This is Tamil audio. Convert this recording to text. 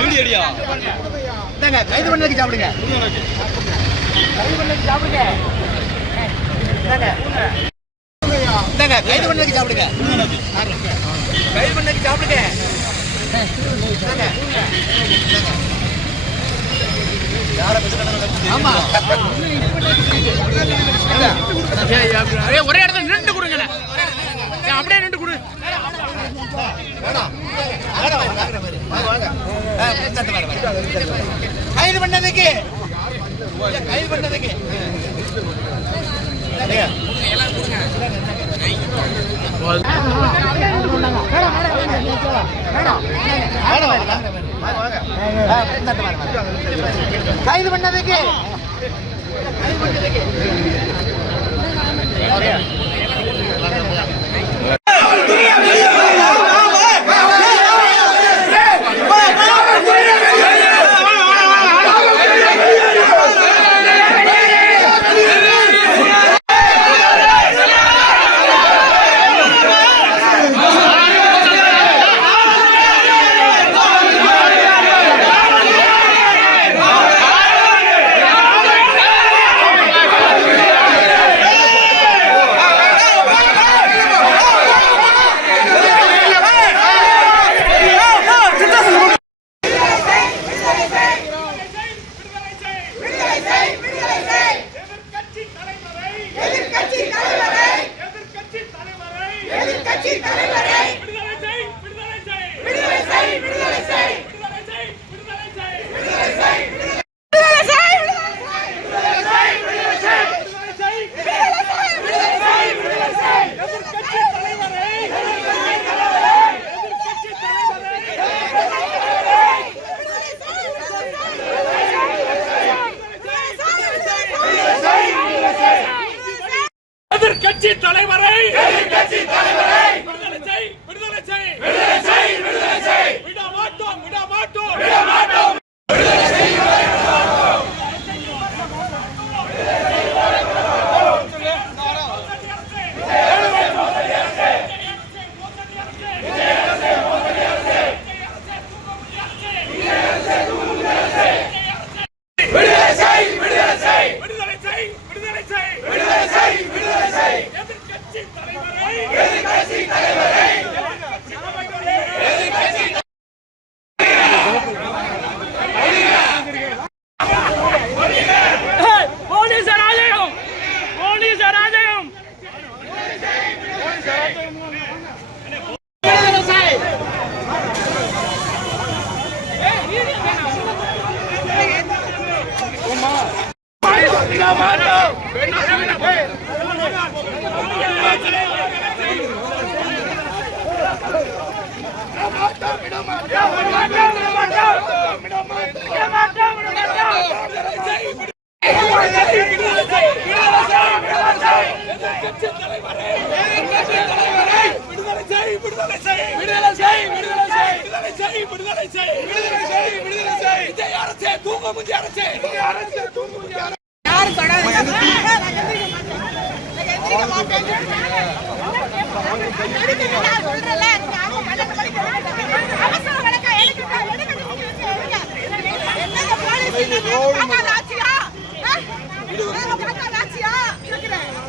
வீடியோ கைது பண்ணதுக்கு சாப்பிடுங்க. கைது பண்ணதுக்கு சாப்பிடுங்க. கைது பண்ணதுக்கு சாப்பிடுங்க. ஒரே இடத்துல நின்று கொடுங்க. அப்படியே நின்று கொடு. கைது பண்ணதுக்கு கைது பண்ணதுக்கு கைது பண்ணதுக்கு எதிர்க்கட்சி தலைவரை விடுதலை செய், விடுதலை செய், விடுதலை செய், விடுதலை செய், விட மாட்டோம், விட மாட்டோம், விட மாட்டோம். ராஜியா